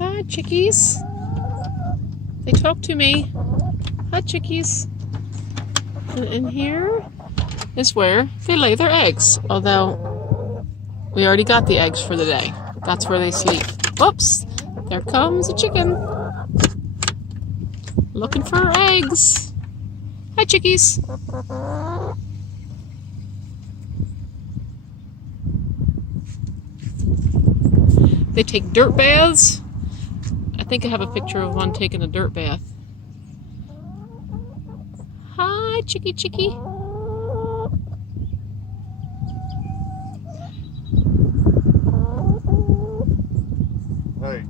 Hi, chickies. They talk to me. Hi, chickies. And in here is where they lay their eggs. Although we already got the eggs for the day. That's where they sleep. Whoops! There comes a chicken. Looking for eggs. Hi, chickies. They take dirt baths. I think I have a picture of one taking a dirt bath. Hi, chickie. Hey.